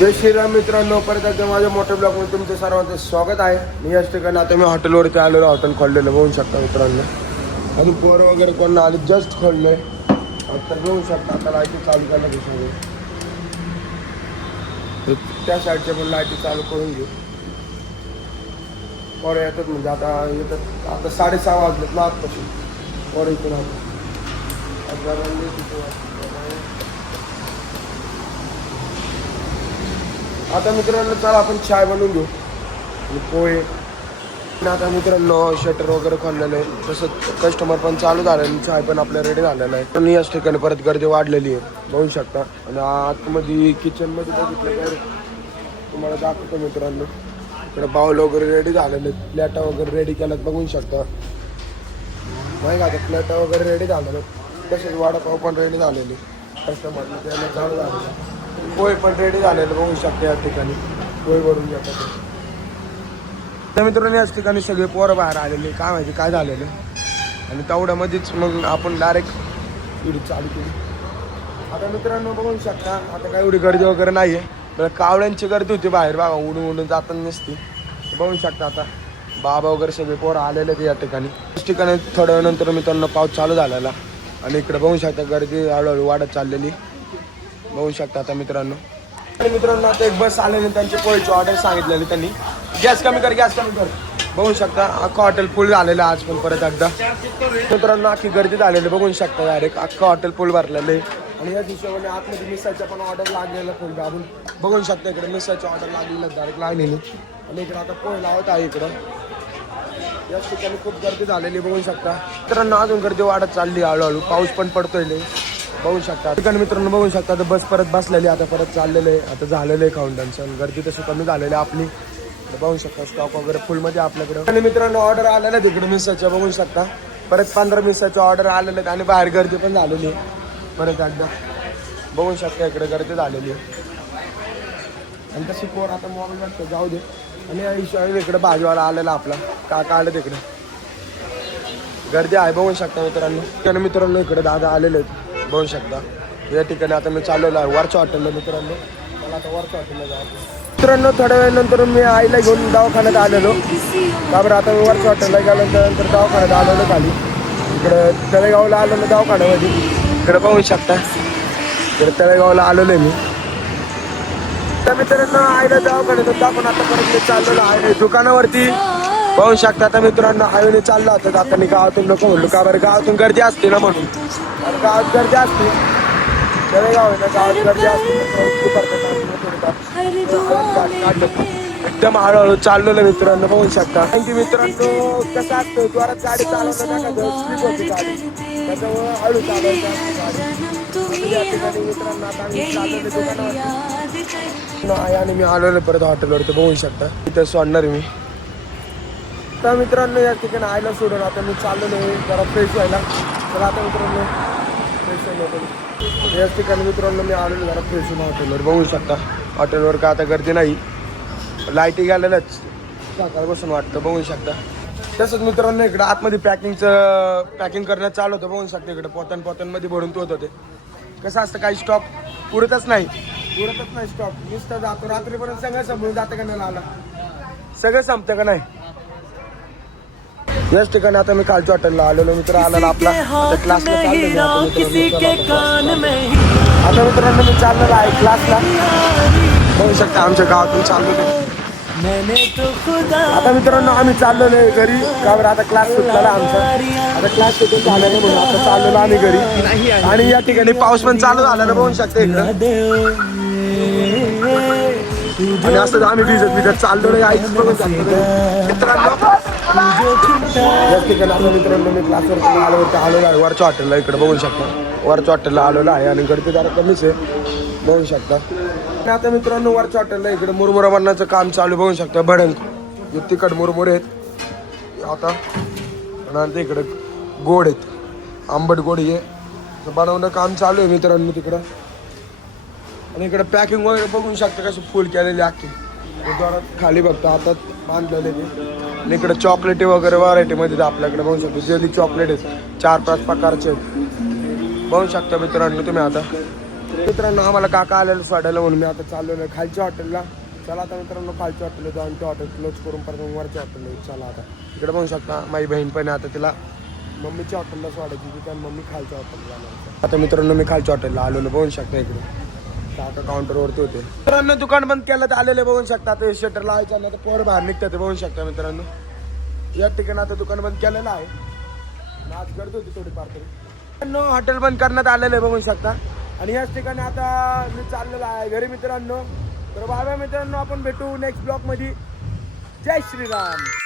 जय श्रीराम मित्रांनो, परत एकदा माझ्या मोठ्या ब्लॉगमध्ये तुमचं सर्वांचं स्वागत आहे. मी याच ठिकाणी आता मी हॉटेलवरती आलेलो, हॉटेल खोललेलं बघू शकता मित्रांनो. आणि पोरं वगैरे कोण आले, जस्ट खोललंय तर बघू शकता. आता लाईटी चालू करायला दिसणार, त्या साईडच्या पण लाईटी चालू करून घेऊ. पोरं येतात म्हणजे आता येतात. आता 6:30 वाजलेत ना आजपासून पोरं इथून आता मित्रांनो चला आपण चाय बनवून घेऊ आणि पोहे. आता मित्रांनो शटर वगैरे खोललेलं आहे, तसंच कस्टमर पण चालू झालं आणि चाय पण आपल्या रेडी झालेला आहे. पण याच ठिकाणी परत गर्दी वाढलेली आहे बघू शकता. आणि आतमध्ये किचनमध्ये बघितलं तर तुम्हाला दाखवतो मित्रांनो, इकडे बाउल वगैरे रेडी झालेले, प्लेटा वगैरे रेडी केल्यात बघू शकता. नाही का, प्लेटा वगैरे रेडी झालेलं, तसेच वडापाव पण रेडी झालेले, कस्टमरला त्याला चालू झालेलं. पोहे पण रेडी झालेलं बघू शकता. या ठिकाणी पोहे भरून घेतात. त्या मित्रांनो याच ठिकाणी सगळे पोरं बाहेर आलेले, काय माहिती काय झालेलं. आणि तेवढ्यामध्येच मग आपण डायरेक्ट व्हिडिओ चालू केली. आता मित्रांनो बघू शकता, आता काय एवढी गर्दी वगैरे नाही आहे. कावळ्यांची गर्दी होती बाहेर बघा, उडून उडून जाताना नसती. बघू शकता आता बाबा वगैरे सगळे पोरं आलेले ते या ठिकाणी. याच ठिकाणी थोड्या वेळानंतर मित्रांनो पाऊस चालू झालेला आणि इकडे बघू शकता गर्दी हळूहळू वाढत चाललेली बघू शकता आता मित्रांनो. आणि मित्रांनो आता एक बस आल्याने त्यांची पोळीची ऑर्डर सांगितलेली त्यांनी. गॅस कमी कर, गॅस कमी कर. बघू शकता अख्खं हॉटेल फुल झालेलं आज पण परत एकदा मित्रांनो. अख्खी गर्दी झालेली बघू शकता, डायरेक्ट अख्खं हॉटेल फुल भरलेलं आहे. आणि या दिवसामध्ये आतमध्ये मिसळच्या पण ऑर्डर लागलेलं फुल दाबून बघू शकता. इकडे मिसळची ऑर्डर लागलेलं डायरेक्ट लागलेली. आणि इकडे आता पोहे लावत आहे इकडं. याच ठिकाणी खूप गर्दी झालेली बघू शकता मित्रांनो. अजून गर्दी वाढत चालली हळूहळू, पाऊस पण पडतोय बघू शकता. ठिकाणी मित्रांनो बघू शकता आता बस परत बसलेली, आता परत चाललेलं आहे. आता झालेलं आहे खाऊन त्यांचं, गर्दी तशी कमी झालेली आहे आपली बघू शकता. स्टॉक वगैरे फुलमध्ये आपल्याकडे. आणि मित्रांनो ऑर्डर आलेल्या आहेत इकडे मिसळच्या बघू शकता. परत 15 मिसळच्या ऑर्डर आलेले आहेत आणि बाहेर गर्दी पण झालेली आहे परत एकदा बघू शकता. इकडे गर्दी झालेली आहे आणि तशी पोर आता मोबाईल वाटतं जाऊ दे. आणि या हिशोबाने इकडे भाजीवाला आलेला आपला काका आलं तिकडे, गर्दी आहे बघू शकता मित्रांनो. त्याने मित्रांनो इकडे दादा आलेले आहेत बघू शकता. या ठिकाणी आता मी चाललेलो आहे वरच्या हॉटेलला मित्रांनो. मला आता वरच्या हॉटेलला जायचं मित्रांनो. थोड्या वेळानंतर मी आईला घेऊन दवाखान्यात आलेलो. का बरं आता मी वरच्या हॉटेलला गेल्यानंतर दवाखान्यात आलेलो खाली. इकडे तळेगावला आलेलो दवाखान्यामध्ये, इकडे बघू शकता. इकडे तळेगावला आलेलो आहे मी. त्या मित्रांनो आईला दवाखान्यात दाखवून आता परत मी चाललेलो आहे दुकानावरती बघू शकता. आता मित्रांनो हायवेने चाललो होतं आता गावातून नको म्हणलो, का बरं गावातून गर्दी असते ना म्हणून. गावात गर्दी असते, तळेगाव आहे ना, गावात गर्दी असते. एकदम हळूहळू चाललेलं मित्रांनो बघू शकता. थँक्यू मित्रांनो. कसं असतं जोरात गाडी चालवलं ना का स्लिप होती गाडी, त्याच्यामुळे हळू चालवायचं मित्रांनो. आता आम्ही चाललेलं दुकानावर आहे आणि मी आलेलो परत हॉटेलवरती बघू शकता. इथं सोडणार मी तर मित्रांनो. या ठिकाणी आयला सोडून आता मी चाललेलो आहे जरा फ्रेश व्हायला. तर आता मित्रांनो फ्रेश होईल याच ठिकाणी मित्रांनो मी आलेलो जरा फ्रेश होऊन हॉटेलवर बघू शकता. हॉटेलवर का आता गर्दी नाही, लाईटी गेलेल्याच सकाळपासून वाटतं बघू शकता. तसंच मित्रांनो इकडे आतमध्ये पॅकिंग करण्यात चालू होतं बघू शकता. इकडे पोत्यांमध्ये भरून तोत होते. कसं असतं काही स्टॉक पुरतच नाही स्टॉक. नुसतं जातो रात्रीपर्यंत सगळं संपून जातं का नाही, आला सगळं संपतं का नाही. याच ठिकाणी आता मी खालच्या हॉटेलला आलेलो मित्र आलेला आपला क्लासला चाललेलो. आता मित्रांनो मी चाललेला आहे क्लासला बघू शकता. आमच्या गावातून चाललेलो आता मित्रांनो आम्ही चाललेलो आहे घरी. का बरं आता क्लास सुटलेला आमचा, आता क्लास सुटून झालेला म्हणून आता चाललेलो आम्ही घरी. आणि या ठिकाणी पाऊस पण चालू झालेला बघू शकता इकडं. आणि असं आम्ही भिजत चाललेलो आहे बघू शकतो मित्रांनो. याच ठिकाणी आता मित्रांनो मी क्लासवरती आलेलो आहे वरच्या हॉटेलला. इकडे बघू शकता वरच्या हॉटेलला आलेलो आहे आणि गर्दी जरा कमीच आहे बघू शकता. आणि आता मित्रांनो वरच्या हॉटेलला इकडे मुरमुरा बनवायचं काम चालू बघू शकता. भडंग तिखट मुरमुरे आहेत आता. आणि इकडे गोड आहेत, आंबट गोड हे बनवणं काम चालू आहे मित्रांनो तिकडं. आणि इकडे पॅकिंग वगैरे बघू शकता कशी फुल केलेली अख्खी खाली बघतो आता बांधलेले ते. आणि इकडे चॉकलेटी वगैरे व्हरायटीमध्ये आपल्याकडे बघू शकतो. जेली चॉकलेट आहेत 4-5 प्रकारचे आहेत बघू शकता मित्रांनो तुम्ही. आता मित्रांनो आम्हाला काका आलेलं सोडायला म्हणून मी आता चाललेलो आहे खालच्या हॉटेलला. चला आता मित्रांनो खालच्या हॉटेलला जाऊन ते हॉटेल क्लोज करून परत मग वरच्या हॉटेलला चला आता. इकडे बघू शकता माझी बहीण पण आहे, आता तिला मम्मीच्या हॉटेलला सोडायची होती कारण मम्मी खालच्या हॉटेलला जाणार. आता मित्रांनो मी खालच्या हॉटेलला आलेलो बघू शकता. इकडे काका काउंटरवरती होते. मित्रांनो दुकान बंद केलं तर आलेले बघू शकता. ते शटर लावायचं नाही तर पोर बाहेर निघतात ते बघू शकता. मित्रांनो या ठिकाणी आता दुकान बंद केलेलं आहे. आज गर्दी होती थोडीफार तरी. मित्रांनो हॉटेल बंद करण्यात आलेलं आहे बघू शकता. आणि याच ठिकाणी आता मी चाललेलो आहे घरी मित्रांनो. तर बाय बाय मित्रांनो, आपण भेटू नेक्स्ट ब्लॉग मध्ये. जय श्रीराम.